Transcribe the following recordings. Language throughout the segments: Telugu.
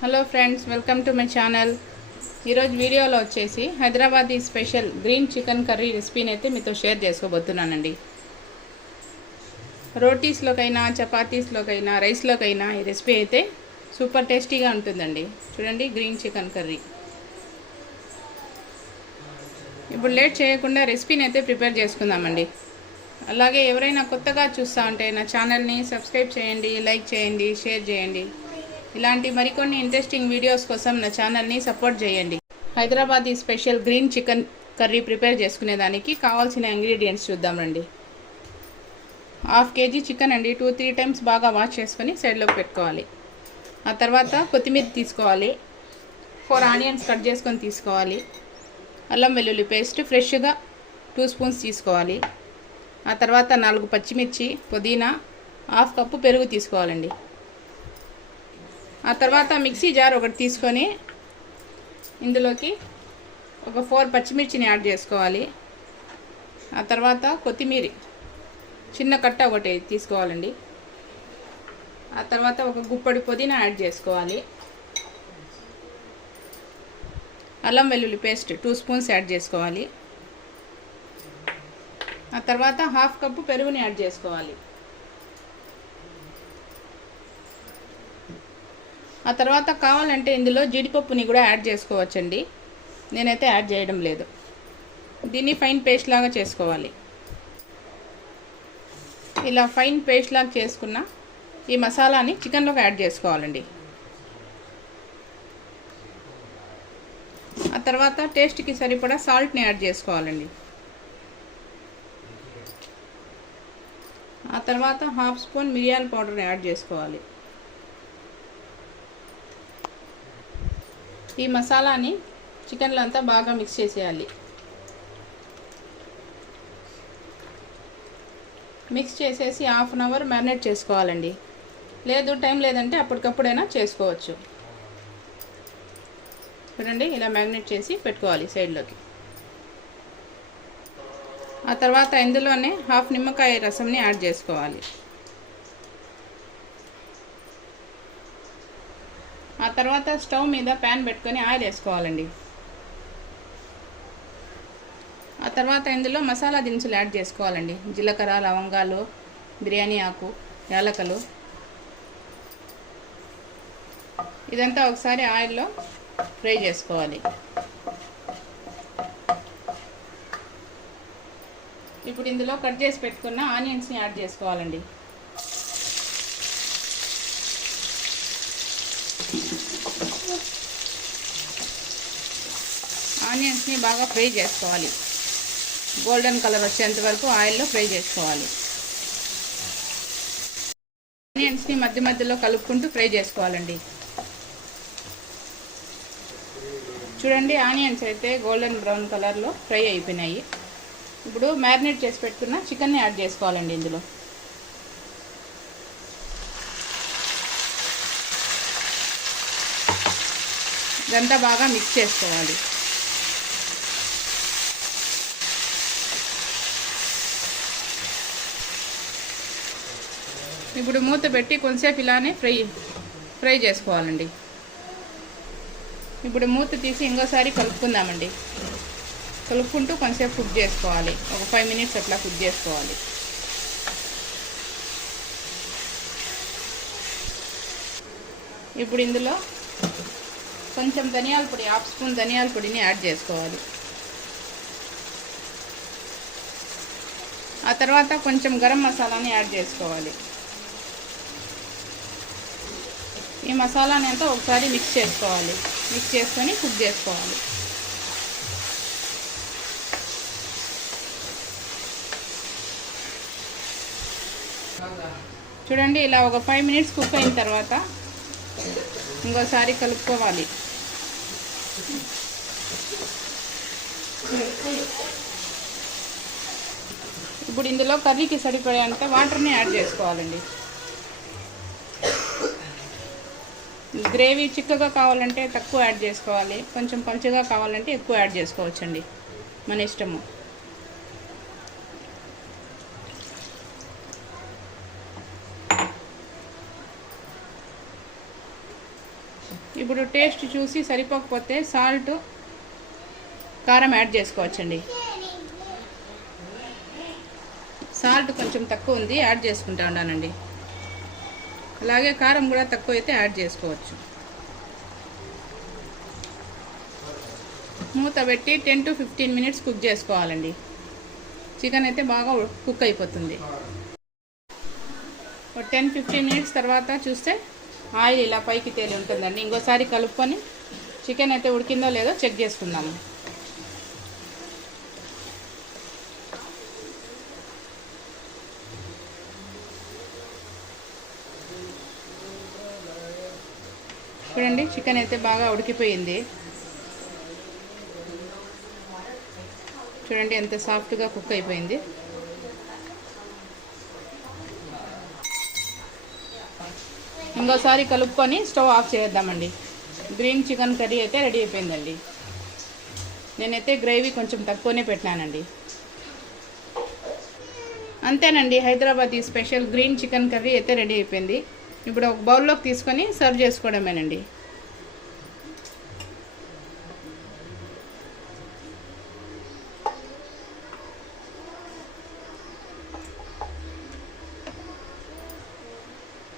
Hello friends welcome to my channel ఈరోజు వీడియోలో వచ్చేసి Hyderabadi special green chicken curry రెసిపీని అయితే మీతో షేర్ చేసుకోబోతున్నానండి. రోటీస్లోకైనా చపాతీస్లోకైనా రైస్లోకైనా ఈ రెసిపీ అయితే సూపర్ టేస్టీగా ఉంటుందండి. చూడండి గ్రీన్ చికెన్ కర్రీ. ఇప్పుడు లేట్ చేయకుండా రెసిపీని అయితే ప్రిపేర్ చేసుకుందామండి. అలాగే ఎవరైనా కొత్తగా చూస్తూ ఉంటే నా ఛానల్ని సబ్స్క్రైబ్ చేయండి లైక్ చేయండి షేర్ చేయండి. ఇలాంటి మరికొన్ని ఇంట్రెస్టింగ్ వీడియోస్ కోసం నా ఛానల్ని సపోర్ట్ చేయండి. Hyderabadi special green chicken curry prepare చేసుకునేదానికి కావాల్సిన ఇంగ్రీడియంట్స్ చూద్దాం రండి. హాఫ్ కేజీ చికెన్ అండి టూ త్రీ టైమ్స్ బాగా వాష్ చేసుకొని సైడ్లోకి పెట్టుకోవాలి. ఆ తర్వాత కొత్తిమీర తీసుకోవాలి. ఫోర్ ఆనియన్స్ కట్ చేసుకొని తీసుకోవాలి. అల్లం వెల్లుల్లి పేస్ట్ ఫ్రెష్గా టూ స్పూన్స్ తీసుకోవాలి. ఆ తర్వాత నాలుగు పచ్చిమిర్చి పుదీనా హాఫ్ కప్పు పెరుగు తీసుకోవాలండి. ఆ తర్వాత మిక్సీ జార్ ఒకటి తీసుకొని ఇందులోకి ఒక ఫోర్ పచ్చిమిర్చిని యాడ్ చేసుకోవాలి. ఆ తర్వాత కొత్తిమీర చిన్న కట్ట ఒకటి తీసుకోవాలండి. ఆ తర్వాత ఒక గుప్పడి పుదీనా యాడ్ చేసుకోవాలి. అల్లం వెల్లుల్లి పేస్ట్ టూ స్పూన్స్ యాడ్ చేసుకోవాలి. ఆ తర్వాత హాఫ్ కప్పు పెరుగుని యాడ్ చేసుకోవాలి. ఆ తర్వాత కావాలంటే ఇందులో జీడిపప్పుని కూడా యాడ్ చేసుకోవచ్చండి. నేనైతే యాడ్ చేయడం లేదు. దీన్ని ఫైన్ పేస్ట్ లాగా చేసుకోవాలి. ఇలా ఫైన్ పేస్ట్ లాగా చేసుకున్న ఈ మసాలాని చికెన్లోకి యాడ్ చేసుకోవాలండి. ఆ తర్వాత టేస్ట్కి సరిపడా సాల్ట్ని యాడ్ చేసుకోవాలండి. ఆ తర్వాత హాఫ్ స్పూన్ మిరియాల పౌడర్ యాడ్ చేసుకోవాలి. ఈ మసాలాని చికెన్లో అంతా బాగా మిక్స్ చేసేయాలి. మిక్స్ చేసేసి హాఫ్ అన్ అవర్ మ్యారినేట్ చేసుకోవాలండి. లేదు టైం లేదంటే అప్పటికప్పుడైనా చేసుకోవచ్చు. చూడండి ఇలా మ్యారినేట్ చేసి పెట్టుకోవాలి సైడ్లోకి. ఆ తర్వాత ఇందులోనే హాఫ్ నిమ్మకాయ రసంని యాడ్ చేసుకోవాలి. ఆ తర్వాత స్టవ్ మీద ప్యాన్ పెట్టుకొని ఆయిల్ వేసుకోవాలండి. ఆ తర్వాత ఇందులో మసాలా దినుసులు యాడ్ చేసుకోవాలండి. జీలకర్ర లవంగాలు బిర్యానీ ఆకు యాలకలు. ఇదంతా ఒకసారి ఆయిల్లో ఫ్రై చేసుకోవాలి. ఇప్పుడు ఇందులో కట్ చేసి పెట్టుకున్న ఆనియన్స్ని యాడ్ చేసుకోవాలండి. ఆనియన్స్ని బాగా ఫ్రై చేసుకోవాలి. గోల్డెన్ కలర్ వచ్చేంత వరకు ఆయిల్లో ఫ్రై చేసుకోవాలి. ఆనియన్స్ని మధ్య మధ్యలో కలుపుకుంటూ ఫ్రై చేసుకోవాలండి. చూడండి ఆనియన్స్ అయితే గోల్డెన్ బ్రౌన్ కలర్లో ఫ్రై అయిపోయినాయి. ఇప్పుడు మ్యారినేట్ చేసి పెట్టుకున్న చికెన్ని యాడ్ చేసుకోవాలండి ఇందులో. ఇదంతా బాగా మిక్స్ చేసుకోవాలి. ఇప్పుడు మూత పెట్టి కొంతసేపు ఇలానే ఫ్రై ఫ్రై చేసుకోవాలండి. ఇప్పుడు మూత తీసి ఇంకోసారి కలుపుకుందామండి. కలుపుకుంటూ కొంచెంసేపు కుక్ చేసుకోవాలి. ఒక ఫైవ్ మినిట్స్ అట్లా కుక్ చేసుకోవాలి. ఇప్పుడు ఇందులో కొంచెం ధనియాల పొడి హాఫ్ స్పూన్ ధనియాల పొడిని యాడ్ చేసుకోవాలి. ఆ తర్వాత కొంచెం గరం మసాలాని యాడ్ చేసుకోవాలి. ఈ మసాలాని అంతా ఒకసారి మిక్స్ చేసుకోవాలి. మిక్స్ చేసుకొని కుక్ చేసుకోవాలి. చూడండి ఇలా ఒక ఫైవ్ మినిట్స్ కుక్ అయిన తర్వాత ఇంకోసారి కలుపుకోవాలి. ఇప్పుడు ఇందులో కర్రీకి సరిపడే అంత వాటర్ని యాడ్ చేసుకోవాలండి. గ్రేవీ చిక్కగా కావాలంటే తక్కువ యాడ్ చేసుకోవాలి. కొంచెం పలుచగా కావాలంటే ఎక్కువ యాడ్ చేసుకోవచ్చండి. మన ఇష్టము. ఇప్పుడు టేస్ట్ చూసి సరిపోకపోతే సాల్ట్ కారం యాడ్ చేసుకోవచ్చండి. సాల్ట్ కొంచెం తక్కువ ఉంది యాడ్ చేసుకుంటా ఉన్నానండి అలాగే కారం కూడా తక్కువ అయితే యాడ్ చేసుకోవచ్చు. మూత పెట్టి ten to fifteen minutes cook చేసుకోవాలండి. చికెన్ అయితే బాగా కుక్ అయిపోతుంది. ఒక టెన్ ఫిఫ్టీన్ మినిట్స్ తర్వాత చూస్తే ఆయిల్ ఇలా పైకి తేలి ఉంటుందండి. ఇంకోసారి కలుపుకొని చికెన్ అయితే ఉడికిందో లేదో చెక్ చేసుకుందాము. చూడండి చికెన్ అయితే బాగా ఉడికిపోయింది. చూడండి ఎంత సాఫ్ట్గా కుక్ అయిపోయింది. ఇంకోసారి కలుపుకొని స్టవ్ ఆఫ్ చేద్దామండి. గ్రీన్ చికెన్ కర్రీ అయితే రెడీ అయిపోయిందండి. నేనైతే గ్రేవీ కొంచెం తక్కువనే పెట్టినానండి. అంతేనండి Hyderabadi special green chicken curry అయితే రెడీ అయిపోయింది. ఇప్పుడు ఒక బౌల్లోకి తీసుకొని సర్వ్ చేసుకోవడమేనండి.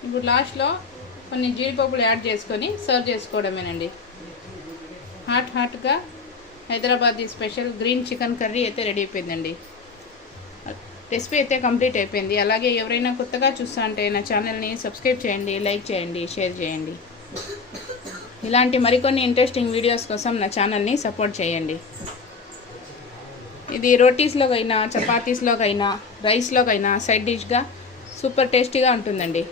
ఇప్పుడు లాస్ట్లో కొన్ని జీడిపప్పులు యాడ్ చేసుకొని సర్వ్ చేసుకోవడమేనండి. హాట్ హాట్గా Hyderabad special green chicken curry అయితే రెడీ అయిపోయిందండి. రెసిపీ అయితే కంప్లీట్ అయిపోయింది. అలాగే ఎవరైనా కొత్తగా చూస్తా అంటే నా ఛానల్ని సబ్స్క్రైబ్ చేయండి లైక్ చేయండి షేర్ చేయండి. ఇలాంటి మరికొన్ని ఇంట్రెస్టింగ్ వీడియోస్ కోసం నా ఛానల్ని సపోర్ట్ చేయండి. ఇది రోటీస్లోకైనా చపాతీస్లోకైనా రైస్లోకైనా సైడ్ డిష్గా సూపర్ టేస్టీగా ఉంటుందండి.